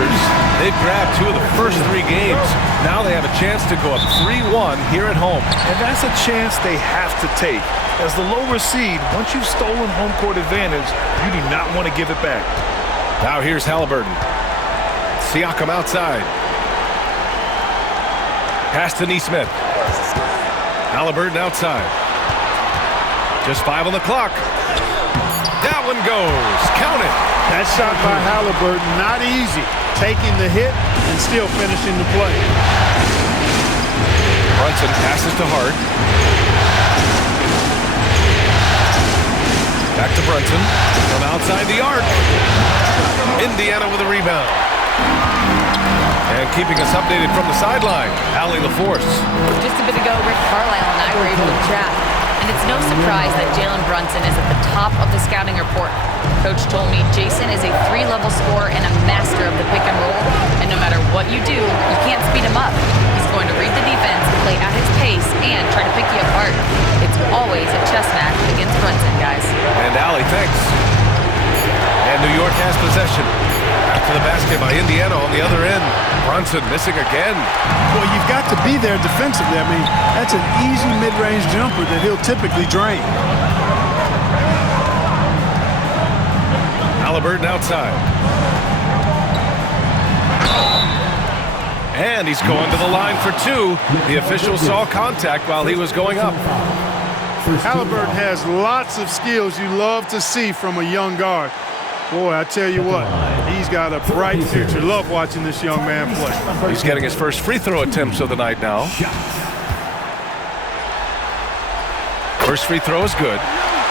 Pacers, they've grabbed 2 of the first 3 games. Now they have a chance to go up 3-1 here at home. And that's a chance they have to take. As the lower seed, once you've stolen home court advantage, you do not want to give it back. Now here's Halliburton. Siakam outside. Pass to Nesmith. Halliburton outside. Just 5 on the clock. That one goes. Count it. That shot by Halliburton, not easy. Taking the hit and still finishing the play. Brunson passes to Hart. Back to Brunson. From outside the arc. Indiana with a rebound. And keeping us updated from the sideline, Allie LaForce. Just a bit ago, Rick Carlisle and I were able to chat. And it's no surprise that Jalen Brunson is at the top of the scouting report. Coach told me Jason is a 3-level scorer and a master of the pick and roll. And no matter what you do, you can't speed him up. He's going to read the defense, play at his pace, and try to pick you apart. It's always a chess match against Brunson, guys. And Allie, thanks. And New York has possession. Back to the basket by Indiana on the other end. Brunson missing again. Well, you've got to be there defensively. I mean, that's an easy mid-range jumper that he'll typically drain. Halliburton outside. And he's going to the line for 2. The official saw contact while he was going up. Halliburton has lots of skills you love to see from a young guard. Boy, I tell you what, he's got a bright future. Love watching this young man play. He's getting his first free throw attempts of the night now. First free throw is good.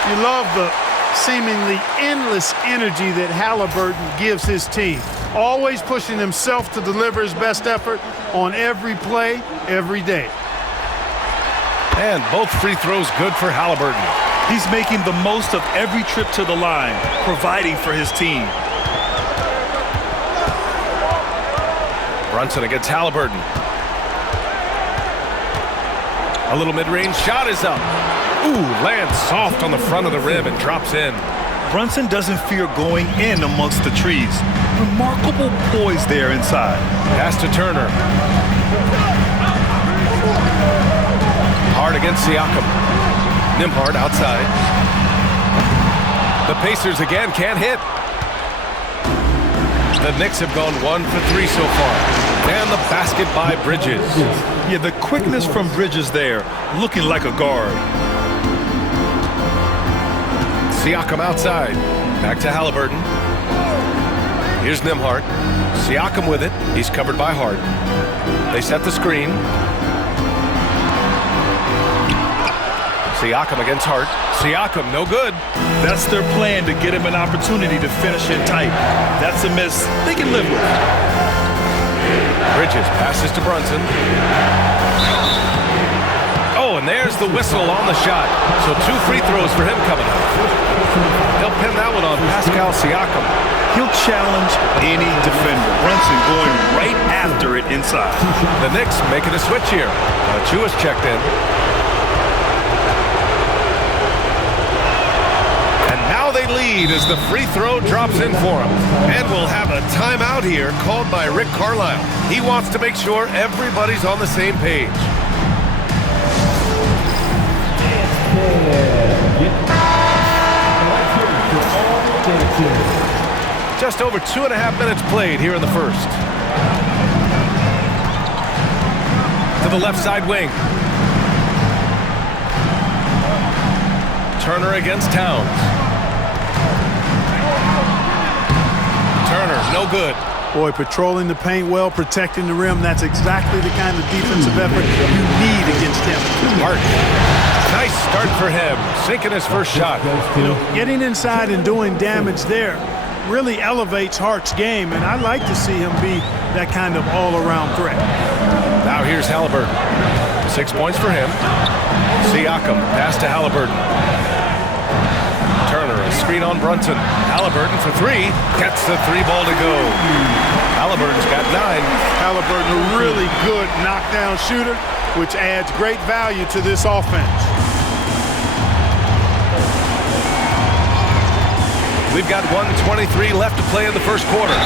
You love the seemingly endless energy that Halliburton gives his team. Always pushing himself to deliver his best effort on every play, every day. And both free throws good for Halliburton. He's making the most of every trip to the line, providing for his team. Brunson against Halliburton. A little mid-range shot is up. Ooh, lands soft on the front of the rim and drops in. Brunson doesn't fear going in amongst the trees. Remarkable poise there inside. Pass to Turner. Hard against Siakam. Nembhard outside. The Pacers again can't hit. The Knicks have gone 1 for 3 so far. And the basket by Bridges. Yeah, the quickness from Bridges there, looking like a guard. Siakam outside. Back to Halliburton. Here's Nembhard. Siakam with it. He's covered by Hart. They set the screen. Siakam against Hart. Siakam, no good. That's their plan, to get him an opportunity to finish it tight. That's a miss they can live with. Bridges passes to Brunson. Oh, and there's the whistle on the shot. So 2 free throws for him coming up. They'll pin that one on Pascal Siakam. He'll challenge any defender. Brunson going right after it inside. The Knicks making a switch here. Chua's checked in. They lead as the free throw drops in for him. And we'll have a timeout here called by Rick Carlisle. He wants to make sure everybody's on the same page. Just over 2.5 minutes played here in the first. To the left side wing. Turner against Towns. Turner, no good. Boy, patrolling the paint well, protecting the rim. That's exactly the kind of defensive effort you need against him. Hart. Nice start for him. Sinking his first shot. You know, getting inside and doing damage there really elevates Hart's game, and I'd like to see him be that kind of all-around threat. Now here's Halliburton. 6 points for him. Siakam, pass to Halliburton. Turner, a screen on Brunson. Halliburton for 3. Gets the 3 ball to go. Halliburton's got 9. Halliburton, a really good knockdown shooter, which adds great value to this offense. We've got 1:23 left to play in the first quarter.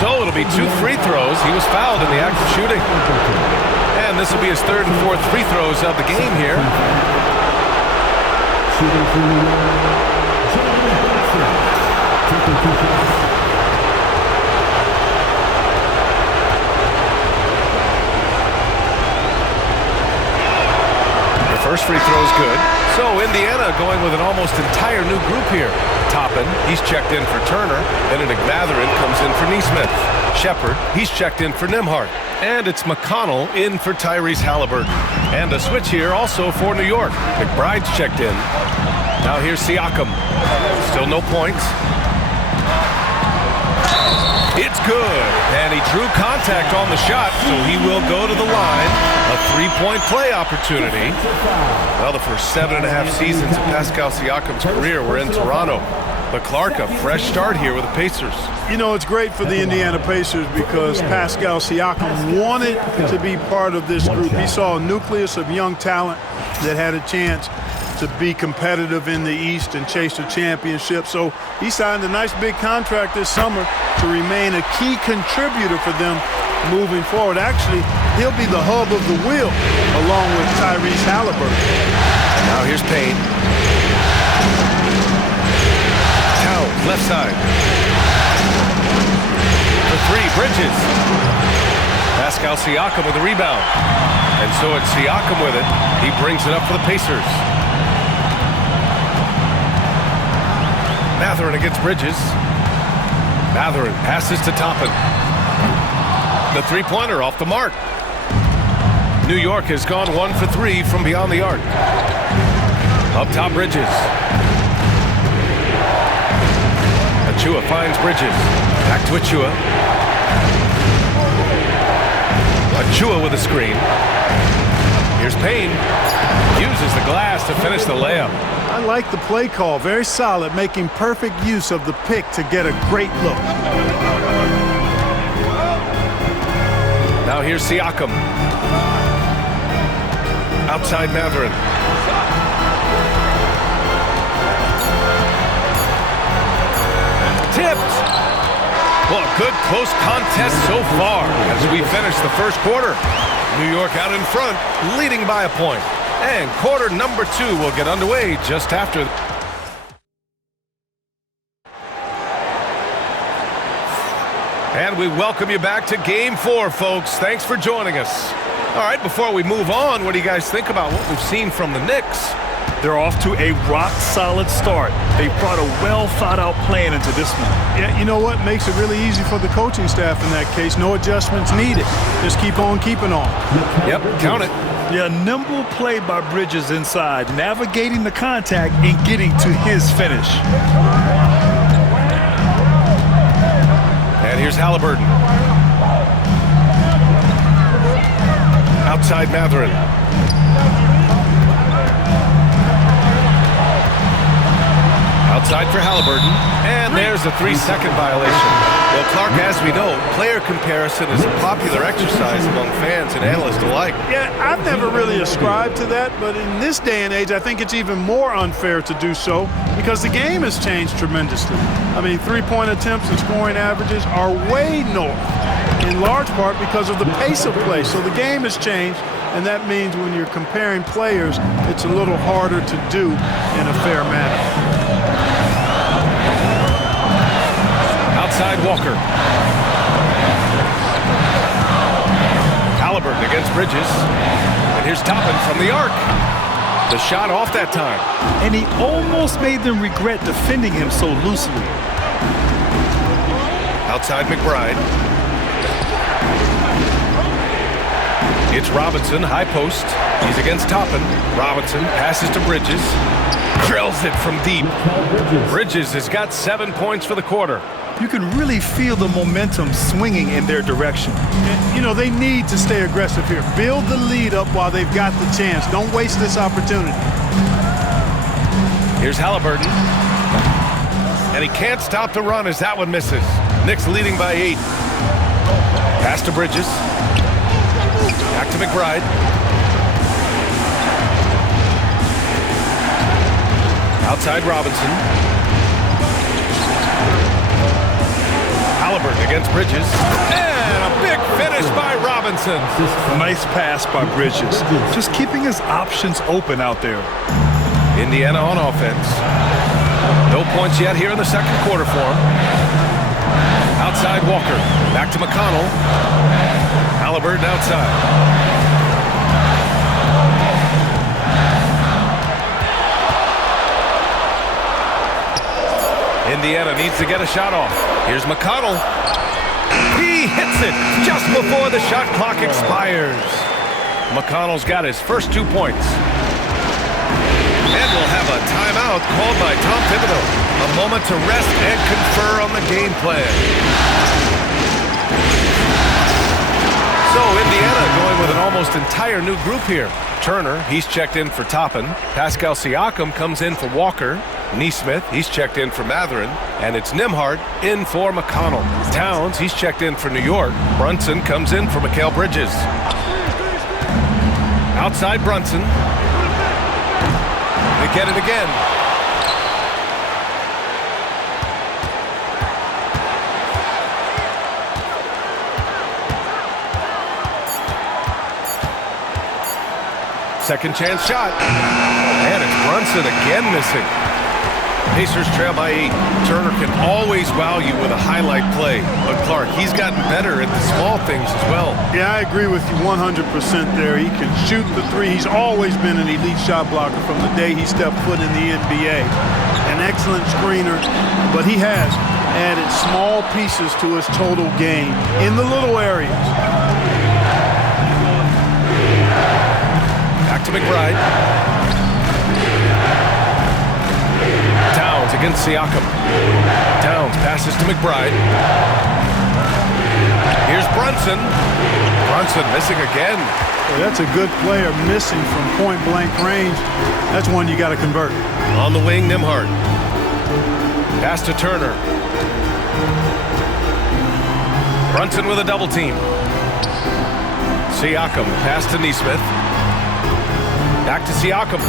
So it'll be 2 free throws. He was fouled in the act of shooting. And this will be his 3rd and 4th free throws of the game here. The first free throw is good. So Indiana going with an almost entire new group here. Toppin, he's checked in for Turner. Benedict Mathurin comes in for Neesmith. Shepard, he's checked in for Nembhard. And it's McConnell in for Tyrese Halliburton. And a switch here also for New York. McBride's checked in. Now here's Siakam. Still no points. It's good. And he drew contact on the shot, so he will go to the line. A 3-point play opportunity. Well, the first 7.5 seasons of Pascal Siakam's career were in Toronto. But Clark, a fresh start here with the Pacers. You know, it's great for the Indiana Pacers because Pascal Siakam wanted to be part of this group. He saw a nucleus of young talent that had a chance to be competitive in the East and chase a championship. So he signed a nice big contract this summer to remain a key contributor for them moving forward. Actually, he'll be the hub of the wheel along with Tyrese Halliburton. Now here's Payne. Towns, left side. For 3, Bridges. Pascal Siakam with the rebound. And so it's Siakam with it. He brings it up for the Pacers. Mathurin against Bridges. Mathurin passes to Toppin. The 3-pointer off the mark. New York has gone 1 for 3 from beyond the arc. Up top, Bridges. Achua finds Bridges. Back to Achua. Achua with a screen. Here's Payne. Uses the glass to finish the layup. I like the play call. Very solid, making perfect use of the pick to get a great look. Now here's Siakam. Outside Mathurin. Tipped. Well, good close contest so far as we finish the first quarter. New York out in front, leading by a point. And quarter number 2 will get underway just after. And we welcome you back to Game 4, folks. Thanks for joining us. All right, before we move on, what do you guys think about what we've seen from the Knicks? They're off to a rock-solid start. They brought a well-thought-out plan into this one. Yeah, you know what? Makes it really easy for the coaching staff in that case. No adjustments needed. Just keep on keeping on. Yep, count it. Yeah, nimble play by Bridges inside, navigating the contact and getting to his finish. And here's Halliburton. Outside Mathurin. Outside for Halliburton. And there's a 3-second violation. Well, Clark, as we know, player comparison is a popular exercise among fans and analysts alike. Yeah, I've never really ascribed to that, but in this day and age, I think it's even more unfair to do so because the game has changed tremendously. I mean, 3-point attempts and scoring averages are way north, in large part because of the pace of play. So the game has changed, and that means when you're comparing players, it's a little harder to do in a fair manner. Outside Walker. Halliburton against Bridges. And here's Toppin from the arc. The shot off that time. And he almost made them regret defending him so loosely. Outside McBride. It's Robinson, high post. He's against Toppin. Robinson passes to Bridges. Drills it from deep. Bridges has got 7 points for the quarter. You can really feel the momentum swinging in their direction. And, you know, they need to stay aggressive here. Build the lead up while they've got the chance. Don't waste this opportunity. Here's Halliburton. And he can't stop the run as that one misses. Knicks leading by 8. Pass to Bridges. Back to McBride. Outside Robinson. Halliburton against Bridges. And a big finish by Robinson. Nice pass by Bridges. Just keeping his options open out there. Indiana on offense. No points yet here in the second quarter for him. Outside Walker. Back to McConnell. Halliburton outside. Indiana needs to get a shot off. Here's McConnell. He hits it just before the shot clock expires. McConnell's got his first 2 points. And we'll have a timeout called by Tom Thibodeau. A moment to rest and confer on the game plan. So Indiana going with an almost entire new group here. Turner, he's checked in for Toppin. Pascal Siakam comes in for Walker. Neesmith, he's checked in for Matherin. And it's Nembhard in for McConnell. Towns, he's checked in for New York. Brunson comes in for Mikal Bridges. Outside Brunson. They get it again. Second chance shot. And it's Brunson again missing. Pacers trail by 8. Turner can always wow you with a highlight play. But Clark, he's gotten better at the small things as well. Yeah, I agree with you 100% there. He can shoot the three. He's always been an elite shot blocker from the day he stepped foot in the NBA. An excellent screener, but he has added small pieces to his total game in the little areas. Back to McBride. Towns against Siakam. Towns passes to McBride. Here's Brunson. Brunson missing again. Well, that's a good player missing from point-blank range. That's one you got to convert. On the wing, Nembhard. Pass to Turner. Brunson with a double team. Siakam pass to Neesmith. Back to Siakam.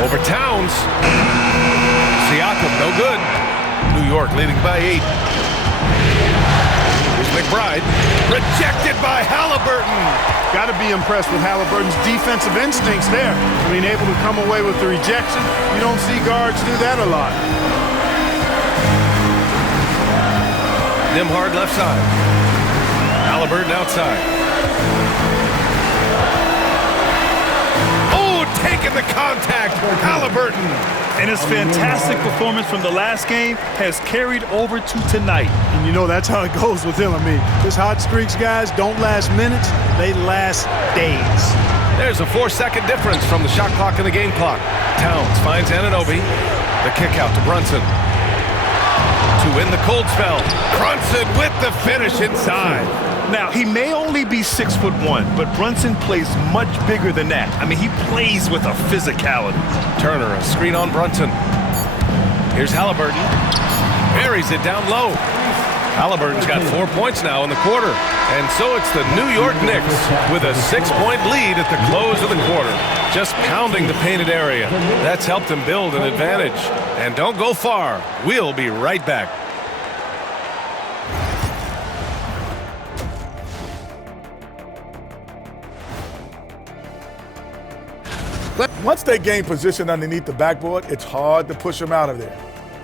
Over Towns. Siakam, no good. New York leading by 8. Here's McBride. Rejected by Halliburton. Got to be impressed with Halliburton's defensive instincts there. I mean, able to come away with the rejection. You don't see guards do that a lot. Nembhard left side. Halliburton outside. Taking the contact, Halliburton. And his fantastic performance from the last game has carried over to tonight. And you know that's how it goes with him. I mean, his hot streaks, guys, don't last minutes. They last days. There's a 4-second difference from the shot clock and the game clock. Towns finds Anunoby. The kick out to Brunson. To win the cold spell. Brunson with the finish inside. Now, he may only be 6'1", but Brunson plays much bigger than that. I mean, he plays with a physicality. Turner, a screen on Brunson. Here's Halliburton. Buries it down low. Halliburton's got 4 points now in the quarter. And so it's the New York Knicks with a 6-point lead at the close of the quarter. Just pounding the painted area. That's helped them build an advantage. And don't go far. We'll be right back. Once they gain position underneath the backboard, it's hard to push them out of there.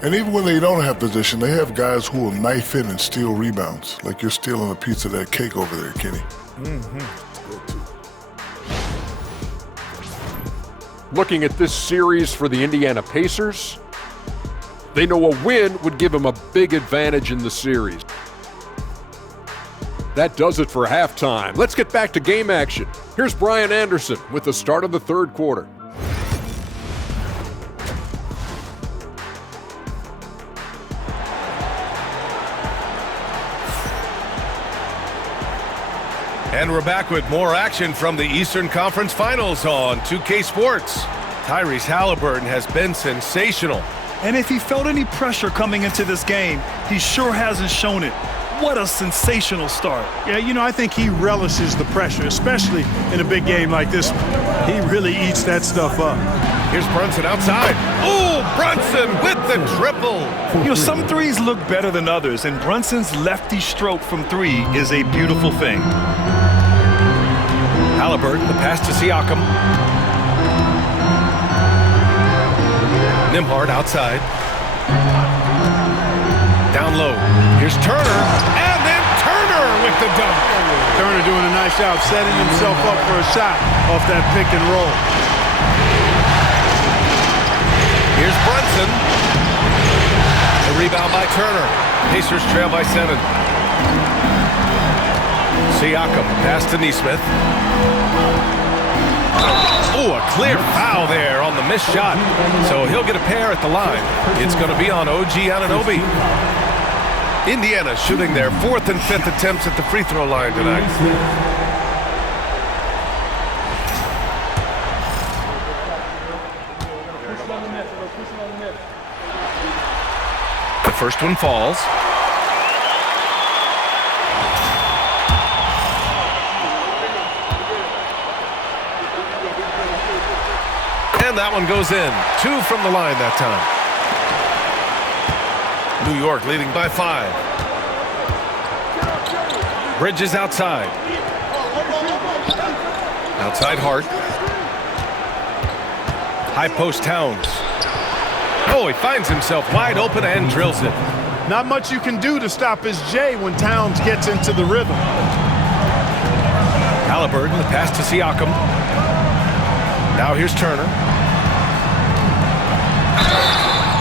And even when they don't have position, they have guys who will knife in and steal rebounds, like you're stealing a piece of that cake over there, Kenny. Looking at this series for the Indiana Pacers, they know a win would give them a big advantage in the series. That does it for halftime. Let's get back to game action. Here's Brian Anderson with the start of the third quarter. And we're back with more action from the Eastern Conference Finals on 2K Sports. Tyrese Halliburton has been sensational. And if he felt any pressure coming into this game, he sure hasn't shown it. What a sensational start. Yeah, you know, I think he relishes the pressure, especially in a big game like this one. He really eats that stuff up. Here's Brunson outside. Oh, Brunson with the triple. You know, some threes look better than others, and Brunson's lefty stroke from three is a beautiful thing. Halliburton, the pass to Siakam. Nembhard outside. Down low. Here's Turner, and then Turner with the dunk. Turner doing a nice job setting himself up for a shot off that pick and roll. Here's Brunson. The rebound by Turner. Pacers trail by 7. Siakam, pass to Nesmith. Oh, a clear foul there on the missed shot. So he'll get a pair at the line. It's going to be on OG Anunoby. Indiana shooting their 4th and 5th attempts at the free throw line tonight. The first one falls. And that one goes in. 2 from the line that time. New York leading by 5. Bridges outside. Outside Hart. High post Towns. Oh, he finds himself wide open and drills it. Not much you can do to stop his J when Towns gets into the rhythm. Halliburton, the pass to Siakam. Now here's Turner.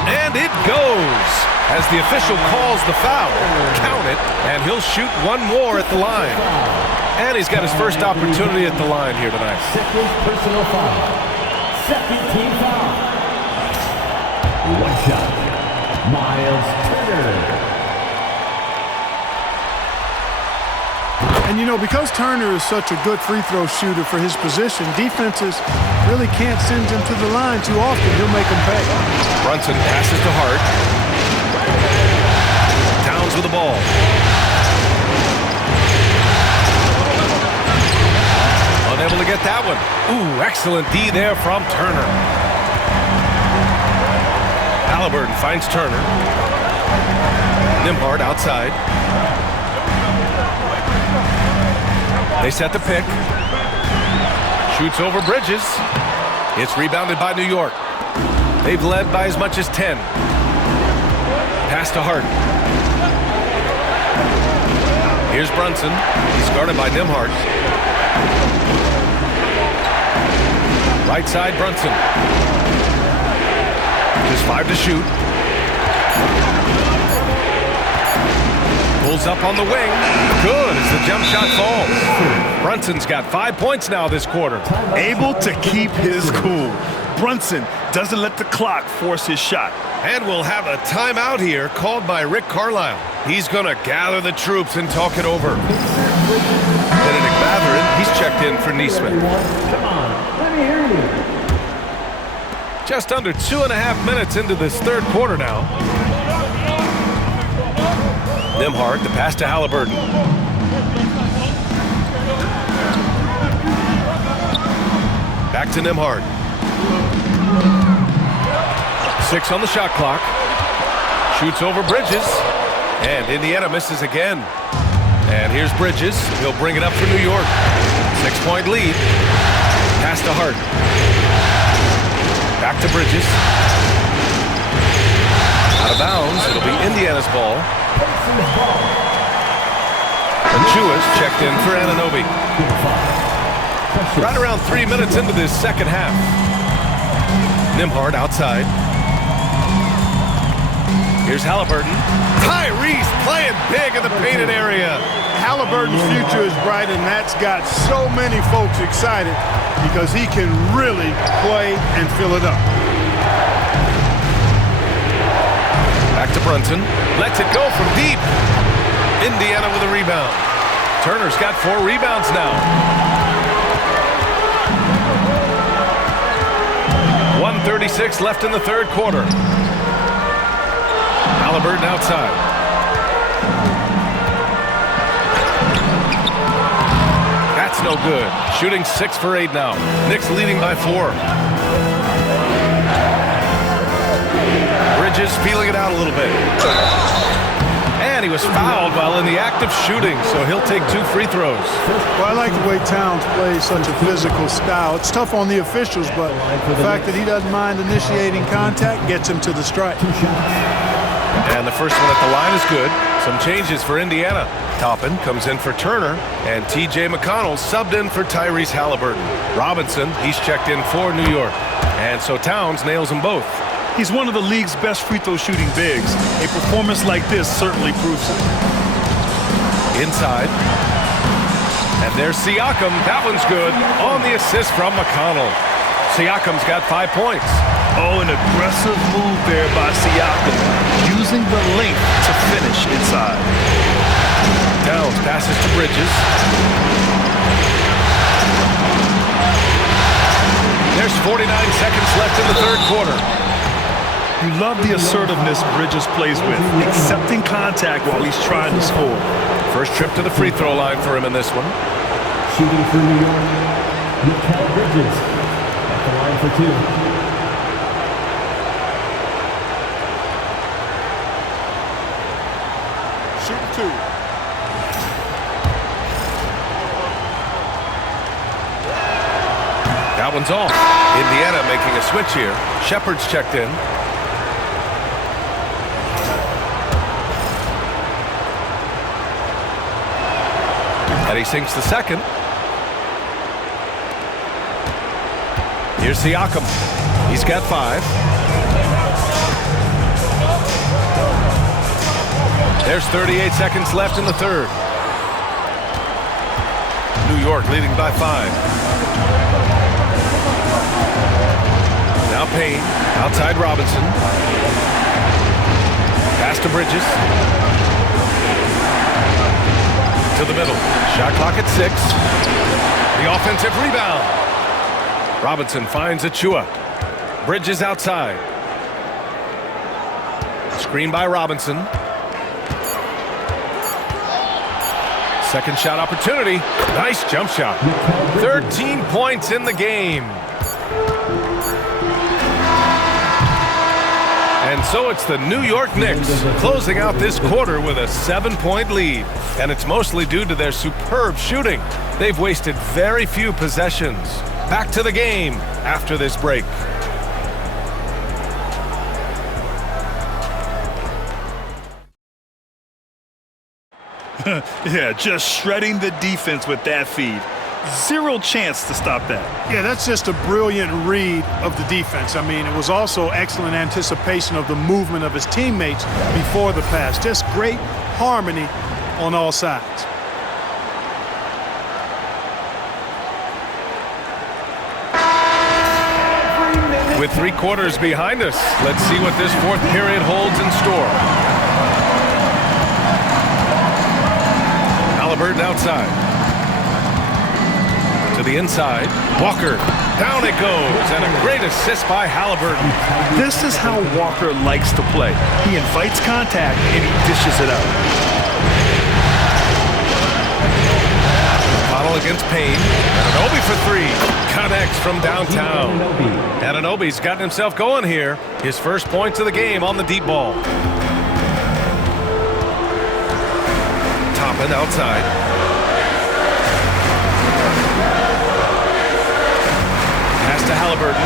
And it goes. As the official calls the foul, count it, and he'll shoot one more at the line. And he's got his first opportunity at the line here tonight. Second personal foul. Second team foul. One shot. Miles Turner. And you know, because Turner is such a good free throw shooter for his position, defenses really can't send him to the line too often. He'll make them pay. Brunson passes to Hart. Towns with the ball. Unable to get that one. Ooh, excellent D there from Turner. Halliburton finds Turner. Nembhard outside. They set the pick. Shoots over Bridges. It's rebounded by New York. They've led by as much as 10. Pass to Hart. Here's Brunson. He's guarded by Nembhard. Right side, Brunson. Just 5 to shoot. Pulls up on the wing. Good as the jump shot falls. Brunson's got 5 points now this quarter. Able to keep his cool. Brunson doesn't let the clock force his shot. And we'll have a timeout here called by Rick Carlisle. He's going to gather the troops and talk it over. Benedict Mathurin, he's checked in for Nesmith. Come on, let me hear you. Just under 2.5 minutes into this third quarter now. Nembhard, the pass to Halliburton. Back to Nembhard. 6 on the shot clock. Shoots over Bridges. And Indiana misses again. And here's Bridges. He'll bring it up for New York. 6-point lead. Pass to Hart. Back to Bridges. Out of bounds. It'll be Indiana's ball. Achua's checked in for Anunoby. Right around 3 minutes into this second half. Nembhard outside. Here's Halliburton. Tyrese playing big in the painted area. Halliburton's future is bright, and that's got so many folks excited because he can really play and fill it up. Back to Brunson. Lets it go from deep. Indiana with a rebound. Turner's got 4 rebounds now. 1:36 left in the third quarter. Halliburton outside. no good. Shooting 6 for 8 now. Knicks leading by 4. Bridges feeling it out a little bit. And he was fouled while in the act of shooting, so he'll take 2 free throws. Well, I like the way Towns plays such a physical style. It's tough on the officials, but the fact that he doesn't mind initiating contact gets him to the stripe. And the first one at the line is good. Some changes for Indiana. Toppin comes in for Turner, and T.J. McConnell subbed in for Tyrese Halliburton. Robinson, he's checked in for New York. And so Towns nails them both. He's one of the league's best free throw shooting bigs. A performance like this certainly proves it. Inside. And there's Siakam. That one's good on the assist from McConnell. Siakam's got 5 points. Oh, an aggressive move there by Siakam, using the length to finish inside. Towns passes to Bridges. There's 49 seconds left in the third quarter. You love the assertiveness Bridges plays with, accepting contact while he's trying to score. First trip to the free throw line for him in this one. Shooting for New York, Bridges at the line for 2. Shooting 2. That one's off. Indiana making a switch here. Shepard's checked in. And he sinks the second. Here's Siakam. He's got 5. There's 38 seconds left in the third. New York leading by 5. Now Payne, outside Robinson. Pass to Bridges. To the middle. Shot clock at 6. The offensive rebound. Robinson finds Achua. Bridges outside. Screen by Robinson. Second shot opportunity. Nice jump shot. 13 points in the game. And so it's the New York Knicks closing out this quarter with a 7-point lead. And it's mostly due to their superb shooting. They've wasted very few possessions. Back to the game after this break. Yeah, just shredding the defense with that feed. Zero chance to stop that. Yeah, that's just a brilliant read of the defense. I mean, it was also excellent anticipation of the movement of his teammates before the pass. Just great harmony on all sides. With 3 quarters behind us, let's see what this fourth period holds in store. Halliburton outside. To the inside. Walker. Down it goes. And a great assist by Halliburton. This is how Walker likes to play. He invites contact and he dishes it out. McConnell against Payne. Anunoby for 3. Connects from downtown. Anunoby's gotten himself going here. His first points of the game on the deep ball. Toppin outside. Pass to Halliburton.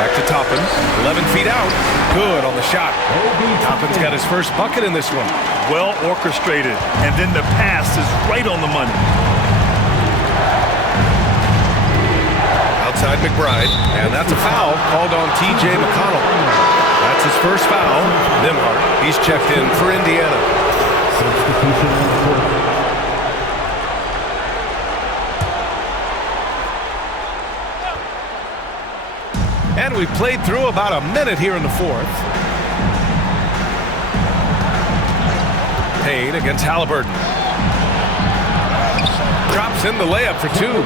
Back to Toppin. 11 feet out. Good on the shot. Toppin's got his first bucket in this one. Well orchestrated. And then the pass is right on the money. Outside McBride. And that's a foul called on T.J. McConnell. That's his first foul. Nimhart, he's checked in for Indiana. Substitution on the court. And we played through about a minute here in the fourth. Payne against Halliburton. Drops in the layup for 2.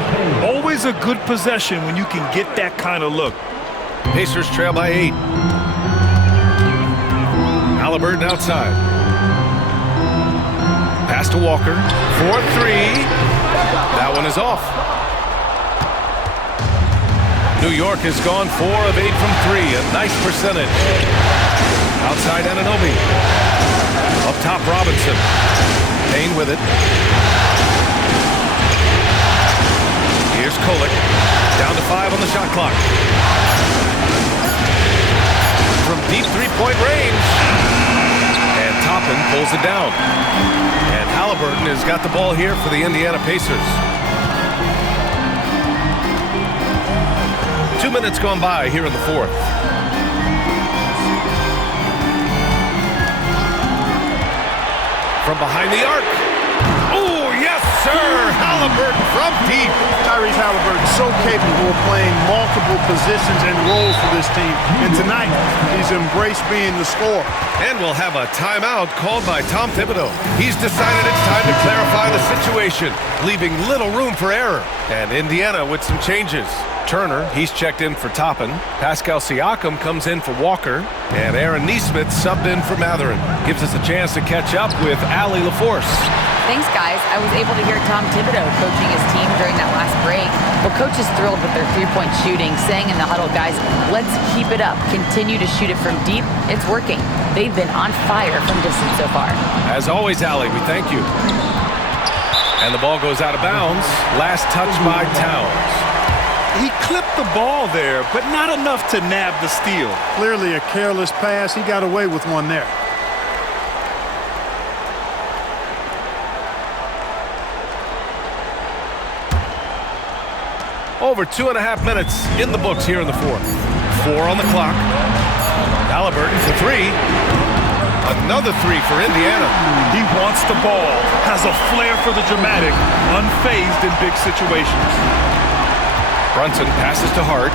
Always a good possession when you can get that kind of look. Pacers trail by 8. Halliburton outside. Pass to Walker. 4-3. That one is off. New York has gone 4 of 8 from 3, a nice percentage. Outside Anunoby. Up top Robinson. Payne with it. Here's Kolek. Down to 5 on the shot clock. From deep three-point range. And Toppin pulls it down. And Halliburton has got the ball here for the Indiana Pacers. 2 minutes gone by here in the fourth. From behind the arc. Oh, yes, sir. Halliburton from deep. Tyrese Halliburton so capable of playing multiple positions and roles for this team. And tonight, he's embraced being the scorer. And we'll have a timeout called by Tom Thibodeau. He's decided it's time to clarify the situation, leaving little room for error. And Indiana with some changes. Turner, he's checked in for Toppin. Pascal Siakam comes in for Walker. And Aaron Nesmith subbed in for Matherin. Gives us a chance to catch up with Allie LaForce. Thanks, guys. I was able to hear Tom Thibodeau coaching his team during that last break. Well, coach is thrilled with their three-point shooting, saying in the huddle, guys, let's keep it up. Continue to shoot it from deep. It's working. They've been on fire from distance so far. As always, Allie, we thank you. And the ball goes out of bounds. Last touch by Towns. He clipped the ball there, but not enough to nab the steal. Clearly a careless pass. He got away with one there. Over 2.5 minutes in the books here in the fourth. 4 on the clock. Halliburton for 3. Another 3 for Indiana. He wants the ball, has a flair for the dramatic, unfazed in big situations. Brunson passes to Hart.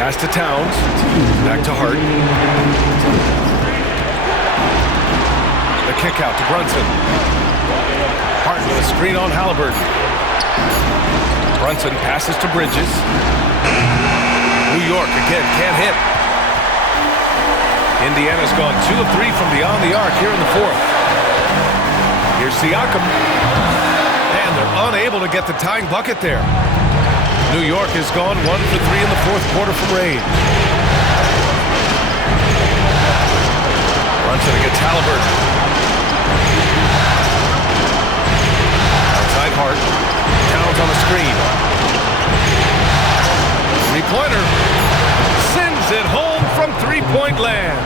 Pass to Towns. Back to Hart. The kick out to Brunson. Hart with a screen on Halliburton. Brunson passes to Bridges. New York again can't hit. Indiana's gone 2 of 3 from beyond the arc here in the fourth. Here's Siakam. And they're unable to get the tying bucket there. New York has gone 1 for 3 in the fourth quarter from range. Brunson against Halliburton. Outside Hart. Towns on the screen. Three-pointer. Sends it home from three-point land.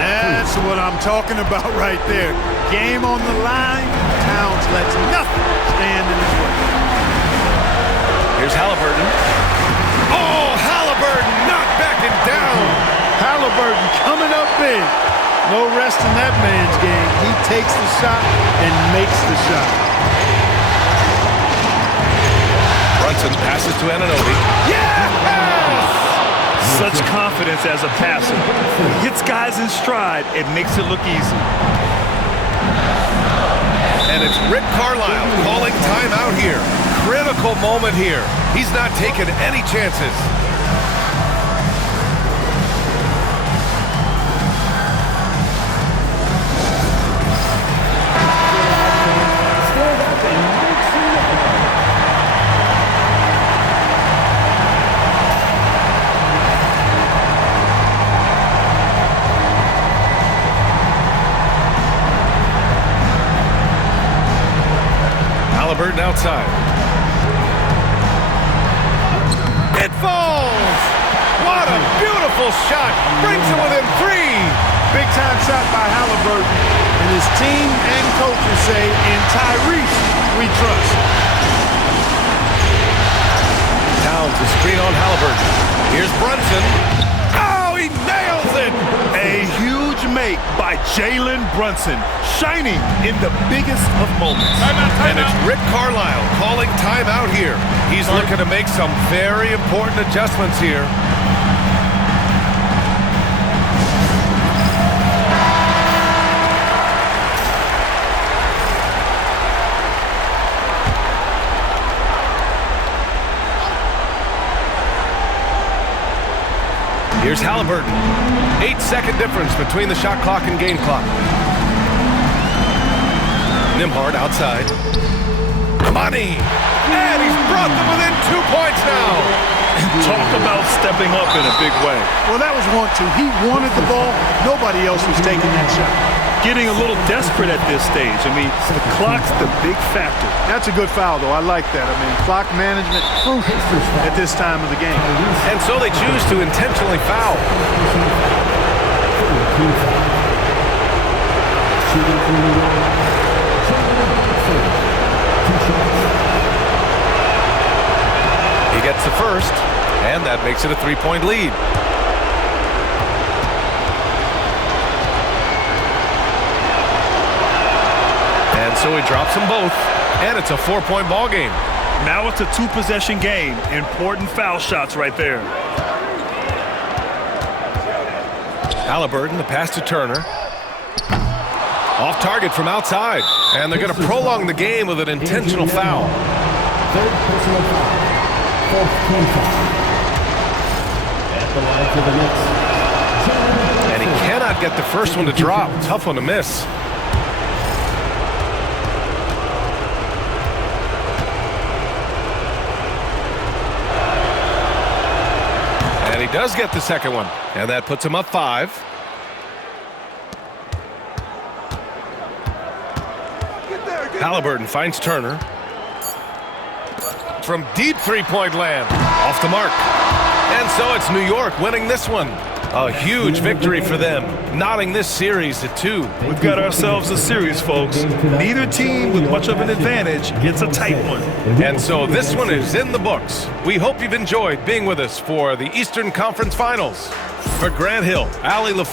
That's what I'm talking about right there. Game on the line. Towns lets nothing stand in his way. Here's Halliburton. Oh, Halliburton not backing down. Halliburton coming up big. No rest in that man's game. He takes the shot and makes the shot. Brunson passes to Anunoby. Yes! Such confidence as a passer. He hits guys in stride and makes it look easy. And it's Rick Carlisle calling timeout here. Critical moment here. He's not taking any chances. Halliburton outside. It falls! What a beautiful shot! Brings it within 3! Big time shot by Halliburton. And his team and coaches say, in Tyrese, we trust. Towns a screen on Halliburton. Here's Brunson. Oh, he nails it! A huge make by Jalen Brunson, shining in the biggest of moments. And it's Rick Carlisle calling timeout here. He's looking to make some very important adjustments here. Here's Halliburton. 8-second difference between the shot clock and game clock. Nembhard outside. Money! And he's brought them within 2 points now. Talk about stepping up in a big way. Well, that was 1-2. He wanted the ball. Nobody else was taking that shot. Getting a little desperate at this stage. I mean, the clock's the big factor. That's a good foul, though. I like that. I mean, clock management crucial at this time of the game. And so they choose to intentionally foul. He gets the first, and that makes it a 3-point lead. And so he drops them both, and it's a 4-point ball game. Now it's a 2-possession game. Important foul shots right there. Halliburton, the pass to Turner. Off target from outside, and they're going to prolong the game with an intentional foul. Third personal foul. Fourth team foul. At the line for the Knicks. And he cannot get the first one to drop. Tough one to miss. And he does get the second one, and that puts him up 5. Halliburton finds Turner. From deep three-point land. Off the mark. And so it's New York winning this one. A huge victory for them, knotting this series at 2. We've got ourselves a series, folks. Neither team with much of an advantage gets a tight one. And so this one is in the books. We hope you've enjoyed being with us for the Eastern Conference Finals. For Grant Hill, Ali LaFleur.